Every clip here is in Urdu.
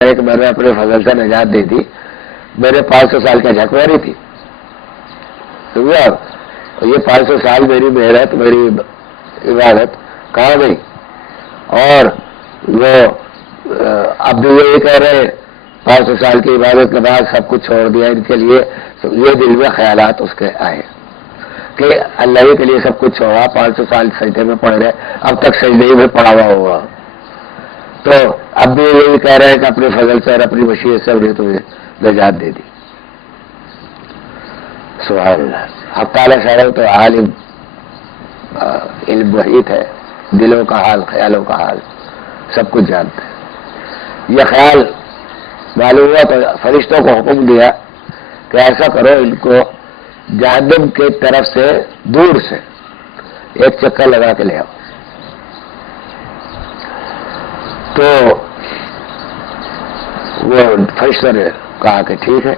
ایک میں نے اپنے فضل سے نجات دی تھی، میرے 500 سال کا جھکواری تھی، یہ 500 سال میری محنت، میری عبادت کہاں گئی؟ اور وہ اب بھی یہی کہہ رہے 500 سال کی عبادت کے بعد سب کچھ چھوڑ دیا ان کے لیے، یہ دل میں خیالات اس کے آئے کہ اللہ ہی کے لیے سب کچھ چھوڑا، 500 سال سجدے میں پڑ رہے، اب تک سجدے ہی میں پڑا ہوا ہوگا، تو اب بھی یہی کہہ رہے ہیں کہ اپنے فضل سے اور اپنی مشیت سے انہیں تمہیں نجات دے دی۔ سبحان اللہ۔ حق تعالیٰ صاحب تو عالم، علم محیط ہے، دلوں کا حال، خیالوں کا حال سب کچھ جانتا ہے۔ یہ خیال معلوم ہوا تو فرشتوں کو حکم دیا کہ ایسا کرو، ان کو جہنم کی طرف سے دور سے ایک چکر لگا کے لے آؤ۔ تو وہ فرشتوں نے کہا کہ ٹھیک ہے،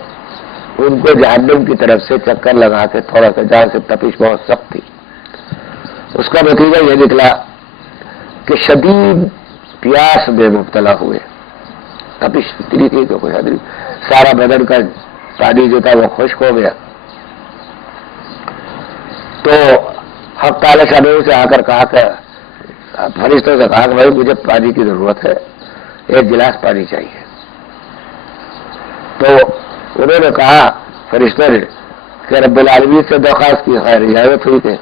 ان کو جہنم کی طرف سے چکر لگا کے تھوڑا سا، جہاں سے تپش بہت سخت تھی، اس کا نتیجہ یہ نکلا کہ شدید پیاس میں مبتلا ہوئے، تپش اتنی تھی کہ کوئی حد نہیں، سارا بدن کا پانی جو تھا وہ خشک ہو گیا۔ تو حق تعالیٰ شاہ سے آ کر کہا کہ فرشتوں سے کہا کہ بھائی مجھے پانی کی ضرورت ہے، ایک گلاس پانی چاہیے۔ تو انہوں نے کہا فرشتوں نے کہ رب العالمین سے درخواست کی، خیر اجازت ہوئی کہ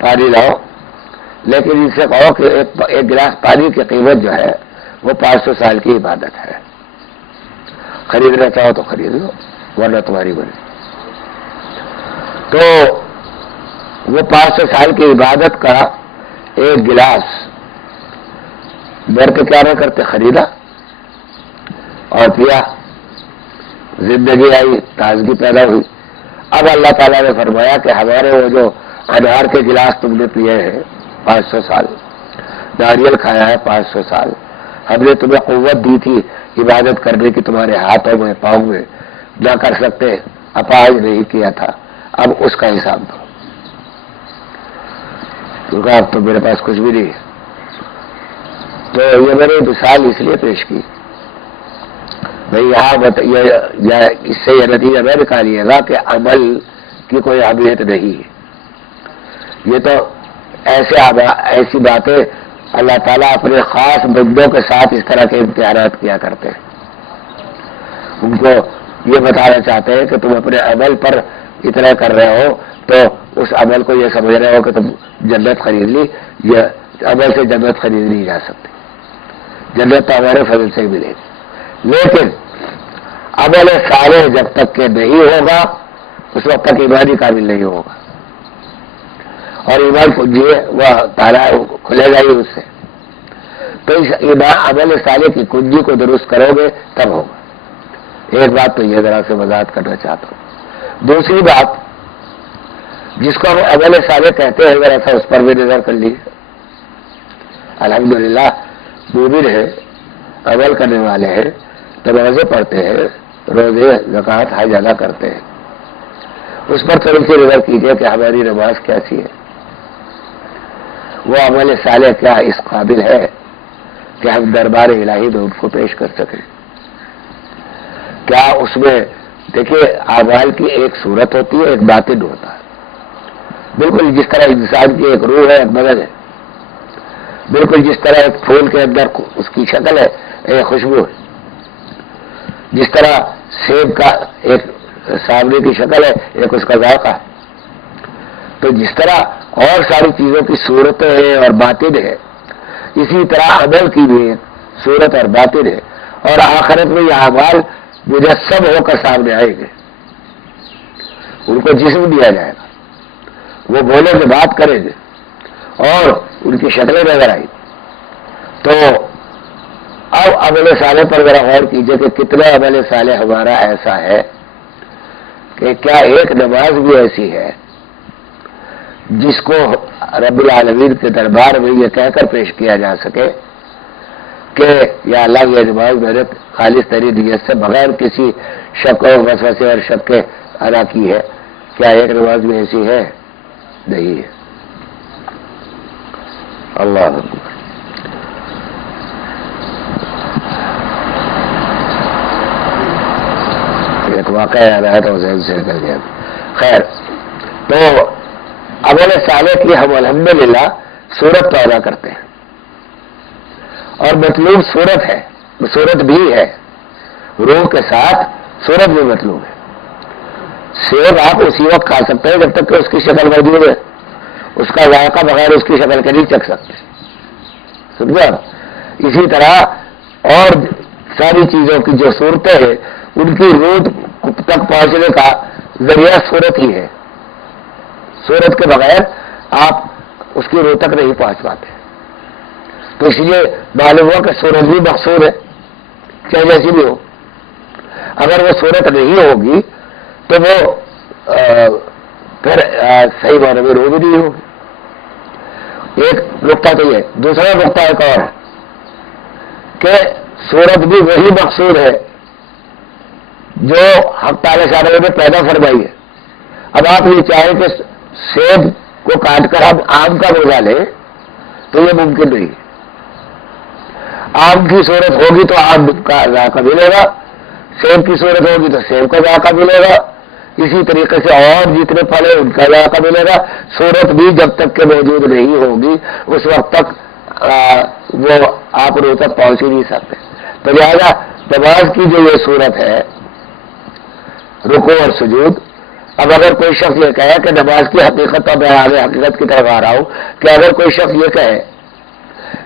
پانی لاؤ، لیکن ان سے کہو کہ ایک گلاس پانی کی قیمت جو ہے وہ 500 سال کی عبادت ہے، خریدنا چاہو تو خرید لو ورنہ تمہاری بنے۔ تو وہ 500 سال کی عبادت کا ایک گلاس ڈر کے کیا نہ کرتے، خریدا اور پیا، زندگی آئی، تازگی پیدا ہوئی۔ اب اللہ تعالیٰ نے فرمایا کہ ہمارے وہ جو انہار کے گلاس تم نے پیے ہیں 500 سال، ناریل کھایا ہے 500 سال، ہم نے تمہیں قوت دی تھی عبادت کرنے کی، تمہارے ہاتھوں میں پاؤں میں نہ کر سکتے، اپاہج نہیں کیا تھا، اب اس کا حساب دو، کیونکہ اب تو میرے پاس کچھ بھی نہیں ہے۔ تو یہ میں نے مثال اس لیے پیش کی بھائی، یہاں اس سے یہ نتیجہ میں نکالیے گا کہ عمل کی کوئی اہمیت نہیں ہے۔ یہ تو ایسی باتیں اللہ تعالیٰ اپنے خاص بندوں کے ساتھ اس طرح کے امتحانات کیا کرتے ہیں، ان کو یہ بتانا چاہتے ہیں کہ تم اپنے عمل پر اتنا کر رہے ہو تو اس عمل کو یہ سمجھ رہے ہو کہ تم جنت خرید لی، یہ عمل سے جنت خرید نہیں جا سکتی، جنت تو ہمارے فضل سے ہی ملے گی، لیکن عمل صالح جب تک کہ نہیں ہوگا اس وقت تک ایمان ہی قابل نہیں ہوگا، اور ایمان کنجی وہ تالا کھلے گا ہی اس سے۔ تو اس عمل صالح کی کنجی کو درست کرو گے تب ہوگا۔ ایک بات تو یہ ذرا سے وضاحت کرنا چاہتا ہوں۔ دوسری بات جس کو ہم عمل صالح کہتے ہیں، ذرا سا اس پر بھی نظر کر لیجیے۔ الحمدللہ مومن ہے، عمل کرنے والے ہیں، نمازیں پڑھتے ہیں، روزے زکوٰۃ حج ادا کرتے ہیں، اس پر تھوڑی سی نظر کیجیے کہ ہماری نماز کیسی ہے، وہ عمل صالح کیا اس قابل ہے کہ ہم دربار الہی میں ان کو پیش کر سکیں؟ کیا اس میں دیکھیے اعمال کی ایک صورت ہوتی ہے، ایک باطن ہوتا ہے، بالکل جس طرح انسان کی ایک روح ہے، ایک بدن ہے، بالکل جس طرح ایک پھول کے اندر اس کی شکل ہے، ایک خوشبو ہے، جس طرح سیب کا ایک سامنے کی شکل ہے، ایک اس کا ذائقہ ہے، تو جس طرح اور ساری چیزوں کی صورتیں ہیں اور باطن ہے، اسی طرح عمل کی بھی صورت اور باطن ہے، اور آخرت میں یہ اعمال مجسم ہو کر سامنے آئیں گے، ان کو جسم دیا جائے گا، وہ بولیں گے، بات کریں گے، اور ان کی شکلیں نظر آئی۔ تو اب عمل صالح پر ذرا غور کیجئے کہ کتنا عمل صالح ہمارا ایسا ہے کہ کیا ایک نماز بھی ایسی ہے جس کو رب العالمین کے دربار میں یہ کہہ کر پیش کیا جا سکے کہ یا اللہ یہ نماز میں نے خالص ترین نیت سے بغیر کسی شک و وسوسے اور شک کے ادا کی ہے؟ کیا ایک نماز بھی ایسی ہے؟ نہیں ہے۔ اللہ اکبر۔ ایک واقعہ یاد آیا تو ذہن سے نکل گیا. خیر، تو عمل صالح کی ہم الحمدللہ صورت پیدا کرتے ہیں، اور مطلوب صورت ہے، صورت بھی ہے، روح کے ساتھ صورت بھی مطلوب ہے. سیب آپ اسی وقت کھا سکتے ہیں جب تک کہ اس کی شکل موجود ہے، اس کا ذائقہ بغیر اس کی شکل کے نہیں چکھ سکتے. سمجھا؟ اسی طرح اور ساری چیزوں کی جو صورتیں ہیں ان کی روح تک پہنچنے کا ذریعہ صورت ہی ہے. صورت کے بغیر آپ اس کی روح تک نہیں پہنچ پاتے. تو اس لیے معلوم ہوا کہ صورت بھی مقصود ہے، چاہے جیسی بھی ہو. اگر وہ صورت نہیں ہوگی تو وہ پھر صحیح معنی میں روح بھی نہیں ہوگی. ایک نقطہ تو یہ. دوسرا نقطہ ایک اور ہے کہ صورت بھی وہی مقصود ہے جو حق تعالی شاہ نے پیدا فرمائی ہے. اب آپ یہ چاہیں کہ سیب کو کاٹ کر ہم آم کا موزہ لیں تو یہ ممکن نہیں. آم کی صورت ہوگی تو آم کا ذائقہ ملے گا، سیب کی صورت ہوگی تو سیب کا ذائقہ ملے گا. اسی طریقے سے اور جتنے پھل ہیں ان کا ذائقہ ملے گا. صورت بھی جب تک کہ موجود نہیں ہوگی اس وقت تک وہ آپ روح تک پہنچ ہی نہیں سکتے. تو لہٰذا نماز کی جو یہ صورت ہے رکوع اور سجود. اب اگر کوئی شخص یہ کہے کہ نماز کی حقیقت، اور میں آگے حقیقت کی طرف آ رہا ہوں، کہ اگر کوئی شخص یہ کہے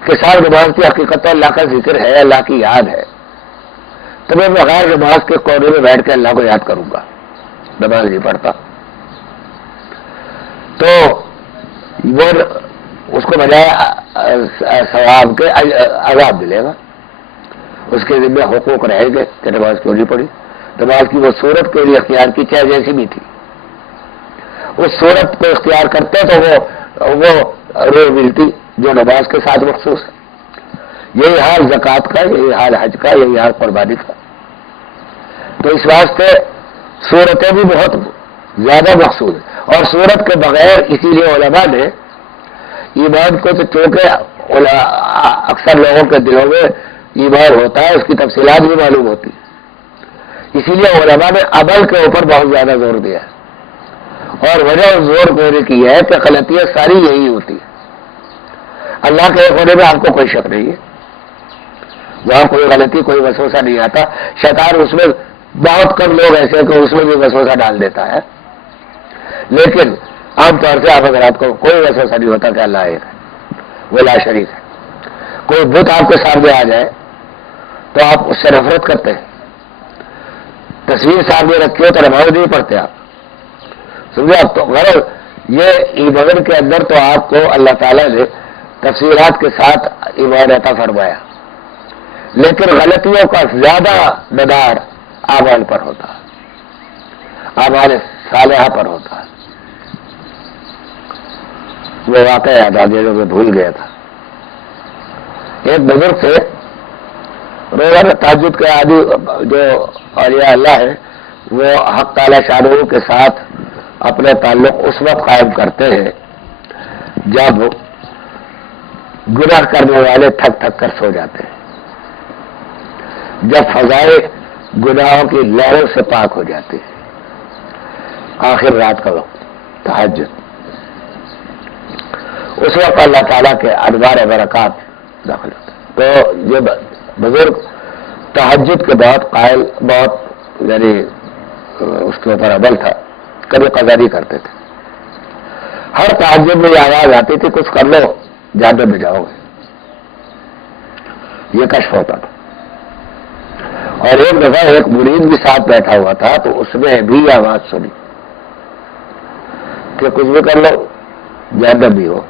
کہ صاحب نماز کی حقیقت اللہ کا ذکر ہے، اللہ کی یاد ہے، تو میں بغیر نماز کے کونے میں بیٹھ کے اللہ کو یاد کروں گا، نماز نہیں پڑھتا، تو وہ اس کو بجائے ثواب کے عذاب ملے گا. اس کے ذمہ حقوق رہے گے کہ نماز کیوں نہیں پڑھی. نماز کی وہ صورت کے لیے اختیار کی چاہے جیسی بھی تھی، اس صورت کو اختیار کرتے تو وہ روح ملتی جو نماز کے ساتھ مخصوص ہے. یہی حال زکوٰۃ کا، یہی حال حج کا، یہی حال قربانی کا. تو اس واسطے صورتیں بھی بہت زیادہ مقصود ہیں. اور صورت کے بغیر اسی لیے علماء نے ایمان کو، تو چونکہ اکثر لوگوں کے دلوں میں ایمان ہوتا ہے، اس کی تفصیلات بھی معلوم ہوتی ہے، اسی لیے علماء نے عمل کے اوپر بہت زیادہ زور دیا ہے. اور وجہ زور دینے کی ہے کہ غلطیاں ساری یہی ہوتی ہیں. اللہ کے ایک ہونے میں آپ کو کوئی شک نہیں ہے، وہاں کوئی غلطی، کوئی وسوسہ نہیں آتا. شیطان اس میں بہت کم لوگ ایسے ہیں کہ اس میں بھی وسوسہ ڈال دیتا ہے، لیکن عام طور سے آپ حضرات کو کوئی وسوسہ نہیں ہوتا کہ اللہ ایک ہے، وہ لا شریک ہے. کوئی بت آپ کے سامنے آ جائے تو آپ اس سے نفرت کرتے ہیں. تصویر سامنے رکھی ہو تو نماز نہیں پڑھتے آپ، سمجھے آپ. تو غرض یہ ایمان کے اندر تو آپ کو اللہ تعالیٰ نے تفصیلات کے ساتھ ایمان عطا فرمایا، لیکن غلطیوں کا زیادہ مدار اعمال پر ہوتا ہے، اعمال صالحہ پر ہوتا ہے. وہ واقعہ یاد آ گیا جو میں بھول گیا تھا. ایک بزرگ تھے، روزانہ تہجد کے عادی جو اولیاء اللہ ہے وہ حق تعالی شانہ کے ساتھ اپنے تعلق اس وقت قائم کرتے ہیں جب گناہ کرنے والے تھک تھک کر سو جاتے ہیں، جب فضائے گناہوں کی لہروں سے پاک ہو جاتی ہے. آخر رات کا وقت تہجد، اس وقت اللہ تعالیٰ کے انوار برکات داخل ہوتے. تو یہ بزرگ تہجد کے بعد قائل، بہت یعنی اس کے اوپر عمل تھا، کبھی قضا نہیں کرتے تھے. ہر تہجد میں یہ آواز آتی تھی کچھ کر لو جہنم میں جاؤ گے، یہ کشف ہوتا تھا. اور ایک دفعہ ایک مرید بھی ساتھ بیٹھا ہوا تھا تو اس نے بھی یہ آواز سنی کہ کچھ بھی کر لو جہنم بھی ہو.